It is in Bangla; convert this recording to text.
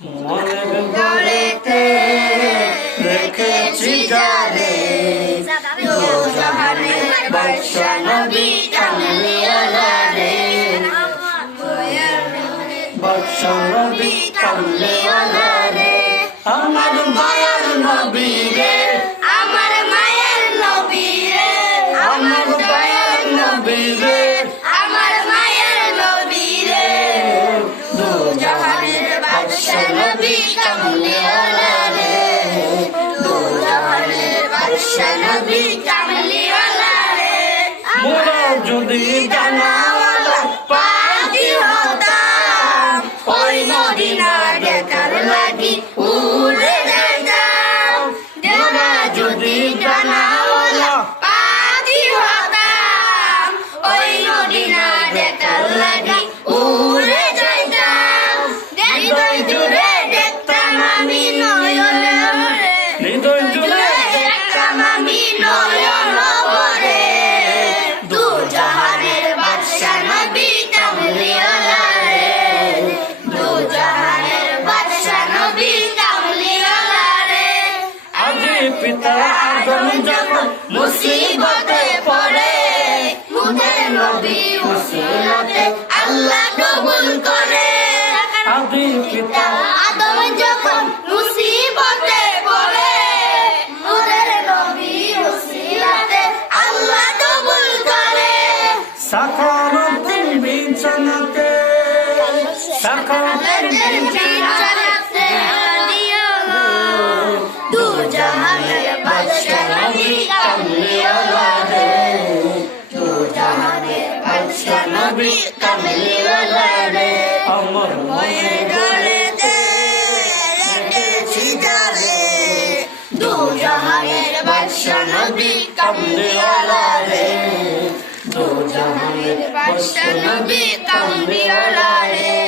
মনের গড়েতে রেখেছি যারে দো জাহানের বাদশা নবী কামলিওয়ালা রে বাদশা নবী কামলিওয়ালা রে আমার মায়ের নবী রে আমার মায়ের নবী রে আমার মায়ের নবী রে আমার মায়ের নবী রে দো জাহানের বাদশা নবী কামলিওয়ালা রে দো জাহানের বাদশা নবী কামলিওয়ালা রে মোরা যদি জানাওয়ালা পাখি হতাম ওই মদিনা দেখার লাগি উড়ে যাইতাম মোরা যদি জানাওয়ালা পাখি হতাম ওই মদিনা দেখার লাগি উড়ে যাইতাম হৃদয় জুড়ে দেখতাম আমি নয়নে হৃদয় জুড়ে দেখতাম আমি নয়ন ভরে দু জাহানের বাদশা নবী কামলিওয়ালা রে দু জাহানের বাদশা নবী কামলিওয়ালা রে আজি পিতা আদম যখন মুসিবতে পড়ে মুদের নবী উসিলতে আল্লাহ কবুল করে আজি পিতা আদম যখন মুসিবতে পড়ে মুদের নবী উসিলতে আল্লাহ কবুল করে সাকারাতের বিছানাতে সাকারাতের বিছানাতে দু জাহানের বাদশা নবী কামলিওয়ালা রে দো জাহানের বাদশা নবী কামলিওয়ালা রে আমার মনের গড়েতে রেখেছি যারে দু জাহানের বাদশা নবী কামলিওয়ালা রে দো জাহানের বাদশা নবী কামলিওয়ালা রে